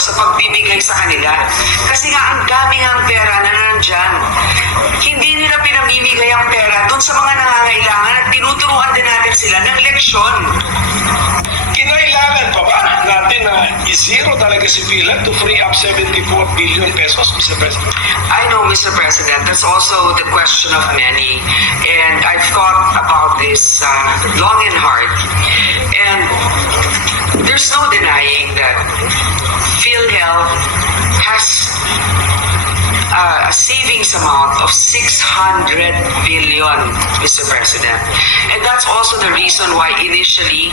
sa pagbibigay sa kanila. Kasi nga ang dami nga ang pera na nandyan. Hindi nila pinamimigay ang pera doon sa mga nangangailangan at tinuturuan din natin sila ng leksyon. Kinailangan pa ba natin na i-zero talaga si PhilHealth to free up 74 billion pesos, Mr. President? I know, Mr. President, that's also the question of many. And I've thought about this long and hard. And there's no denying that PhilHealth has a savings amount of 600 billion, Mr. President. And that's also the reason why initially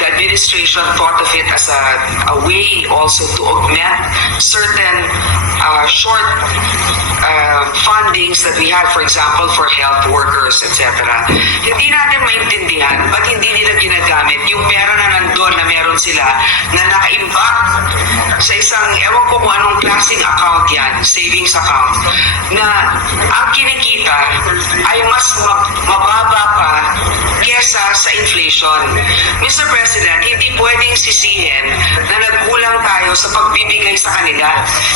the administration thought of it as a way also to augment certain short fundings that we had, for example, for health workers, etc. Hindi natin maintindihan ba't hindi nila ginagamit yung pera na nandun na meron sila na naka-impact sa isang, ewan ko kung anong klaseng account yan, savings account, na ang kinikita ay mas mababa pa kesa sa inflation. Mr. President, hindi pwedeng sisihin na nagkulang tayo sa pagbibigay sa kanila.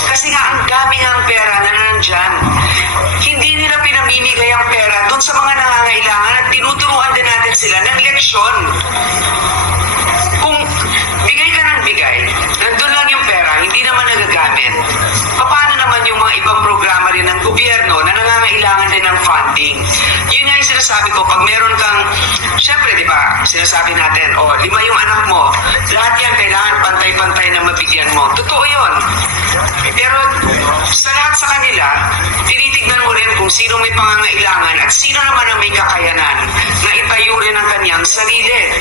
Kasi nga ang dami nga ang pera na nandyan. Hindi nila pinamimigay ang pera doon sa mga nangangailangan at tinuturuan din natin sila ng leksyon. Kung bigay ka ng bigay, nandun lang yung pera, hindi naman nagagamit. Paano naman yung mga ibang programa rin ng gobyerno na nangangailangan din ng funding? Yun nga yung sinasabi ko, pag meron kang, syempre di ba, sinasabi natin, 5 yung anak mo, lahat yan kailangan pantay-pantay na mabigyan mo. Totoo yun. Pero sa lahat sa kanila, tinitignan mo rin kung sino may pangangailangan at sino naman ang may kakayanan na itayo rin ang kanyang sarili.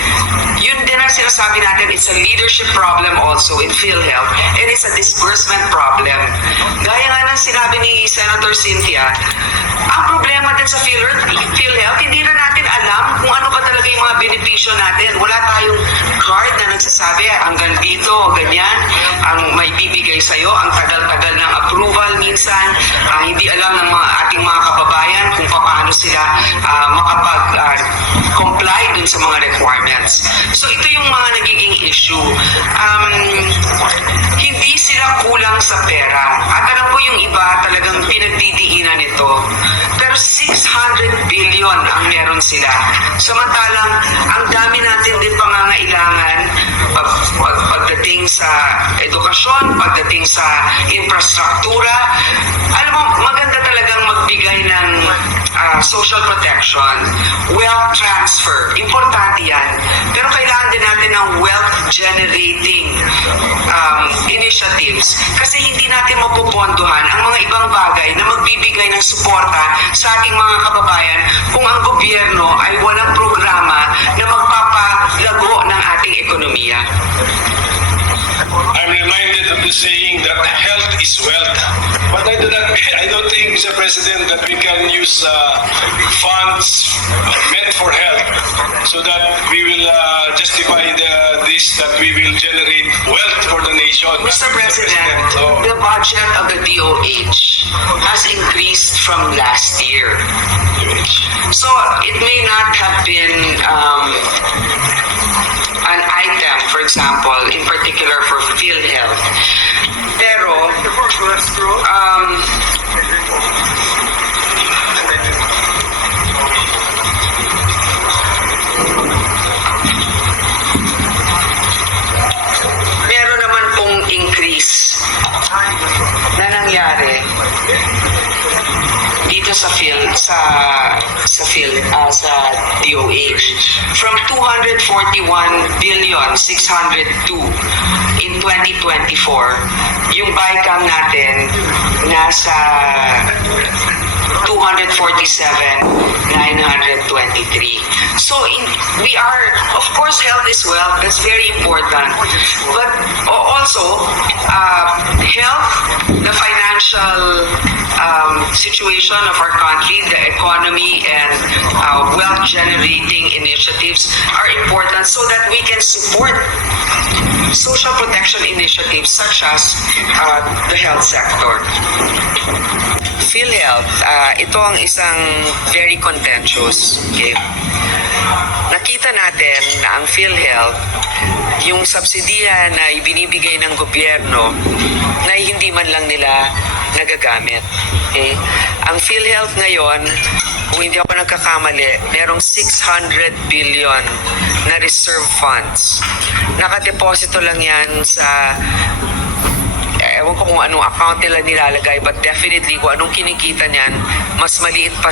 Yun din ang sinasabi natin, it's a leadership problem also in PhilHealth and it's a disbursement problem. Gaya nga ng sinabi ni Senator Cynthia, ang problema din sa PhilHealth, hindi na natin alam kung ano ba talaga yung mga benepisyo natin. Wala tayong card na nagsasabi hanggang dito, ganyan, ang may bibigay sa'yo, ang tagal-tagal ng approval minsan, hindi alam ng ating mga kababayan kung paano sila makapag-comply dun sa mga requirements. So ito yung mga nagiging issue. Hindi sila kulang sa pera. At alam ko yung iba talagang pinagdidiinan ito. Pero 600 billion ang meron sila. Samantalang ang dami natin din pangangailangan pagdating sa edukasyon, pagdating sa infrastruktura. Alam mo, maganda talagang magbigay ng social protection, wealth transfer. Importante yan. Pero kailangan din natin ng wealth generating initiatives kasi hindi natin mapupondohan ang mga ibang bagay na magbibigay ng suporta sa ating mga kababayan kung ang gobyerno ay walang programa na magpapalago ng ating ekonomiya. I'm reminded of the saying that health is wealth. But I don't think, Mr. President, that we can use funds meant for health so that we will justify this, that we will generate wealth for the nation. Mr. President, the budget of the DOH has increased from last year. So it may not have been an item, for example, in particular for PhilHealth. Pero, meron naman pong increase na nangyari dito sa DOH from 241 billion 602 in 2024. Yung BICAM natin nasa 247,923. So we are, of course, health is wealth. That's very important. But also, health, the financial situation of our country, the economy, and wealth-generating initiatives are important so that we can support social protection initiatives such as the health sector. PhilHealth ito ang isang very contentious. Okay? Nakita natin na ang PhilHealth, yung subsidiya na ibinibigay ng gobyerno na hindi man lang nila nagagamit. Okay? Ang PhilHealth ngayon, kung hindi ako nagkakamali, merong 600 billion na reserve funds. Nakadeposito lang yan sa ewan ko kung anong account nila nilalagay, but definitely kung anong kinikita niyan, mas maliit pa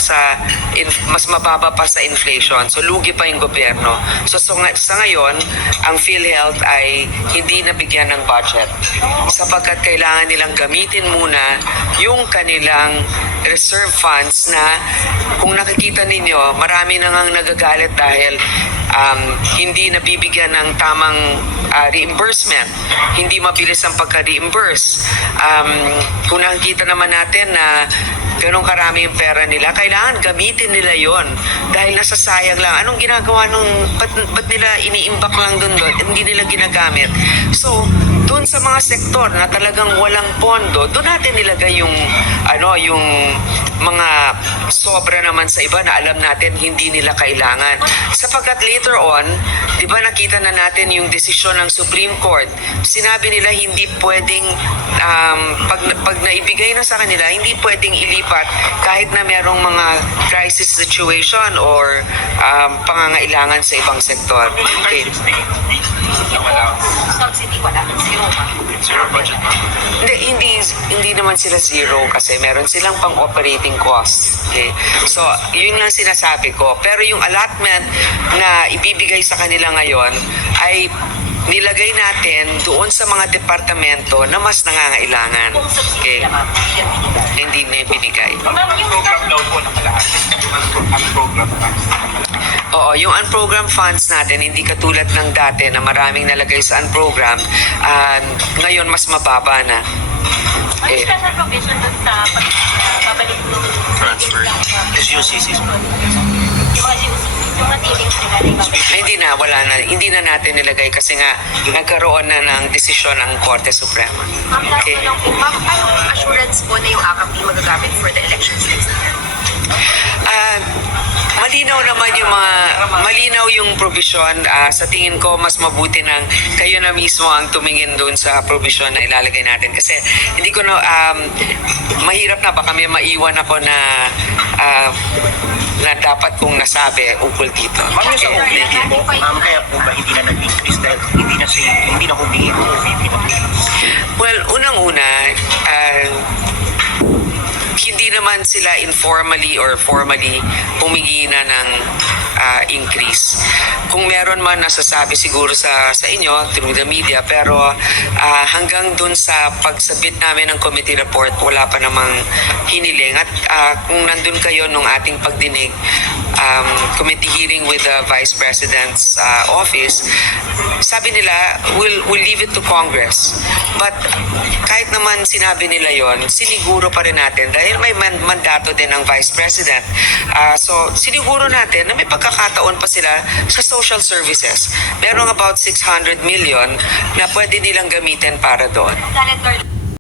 mas mababa pa sa inflation. So lugi pa yung gobyerno. So sa ngayon, ang PhilHealth ay hindi nabigyan ng budget sapagkat kailangan nilang gamitin muna yung kanilang reserve funds na kung nakikita ninyo, marami nang nagagalit dahil hindi nabibigyan ng tamang reimbursement. Hindi mabilis ang pagka-reimburse. Kung nakikita naman natin na ganun karami yung pera nila, kailangan gamitin nila yon dahil nasasayang lang. Anong ginagawa ba't nila iniimbak lang doon? Hindi nila ginagamit. So, doon sa mga sektor na talagang walang pondo, doon natin nilagay yung mga sobra naman sa iba na alam natin hindi nila kailangan. Sapagkat later on, di ba nakita na natin yung desisyon ng Supreme Court, sinabi nila hindi pwedeng, pag naibigay na sa kanila, hindi pwedeng ilipat kahit na merong mga crisis situation or pangangailangan sa ibang sektor. Okay. Subsidy wala. Zero budget. Hindi naman sila zero kasi meron silang pang-operating cost. Okay? So, yun lang sinasabi ko. Pero yung allotment na ibibigay sa kanila ngayon ay nilagay natin doon sa mga departamento na mas nangangailangan. Okay? Hindi na binigay. Program daw po nakalahat. Ang program pa. Oo, yung unprogrammed funds natin, hindi katulad ng dati na maraming nalagay sa unprogrammed, ngayon mas mababa na. Ano special provision dun sa pagbabalik ng Transfer. UCCs po? Yung mga savings nila na ibabalik. Wala na. Hindi na natin nilagay kasi nga nagkaroon na ng desisyon ng Korte Suprema. Okay. Ma'am, anong assurance po na yung AKP magagamit for the elections next year? Malinaw yung provision. Sa tingin ko, mas mabuti nang kayo na mismo ang tumingin doon sa provision na ilalagay natin. Kasi hindi ko mahirap na baka may maiwan ako na dapat kong nasabi ukol dito. Ma'am, yung sa OVP po, ma'am, kaya po ba hindi na nag-increase dahil hindi na humingi ang OVP na? Well, unang-una, hindi naman sila informally or formally humingi na ng increase. Kung meron man nasasabi siguro sa inyo through the media, pero hanggang dun sa pagsabit namin ng committee report, wala pa namang hiniling. At kung nandun kayo nung ating pagdinig, committee hearing with the Vice President's office, sabi nila, we'll leave it to Congress. But kahit naman sinabi nila yon, siniguro pa rin natin dahil may mandato din ng Vice President. So siniguro natin na may pagkakataon pa sila sa social services. Merong about 600 million na pwede nilang gamitin para doon. Senator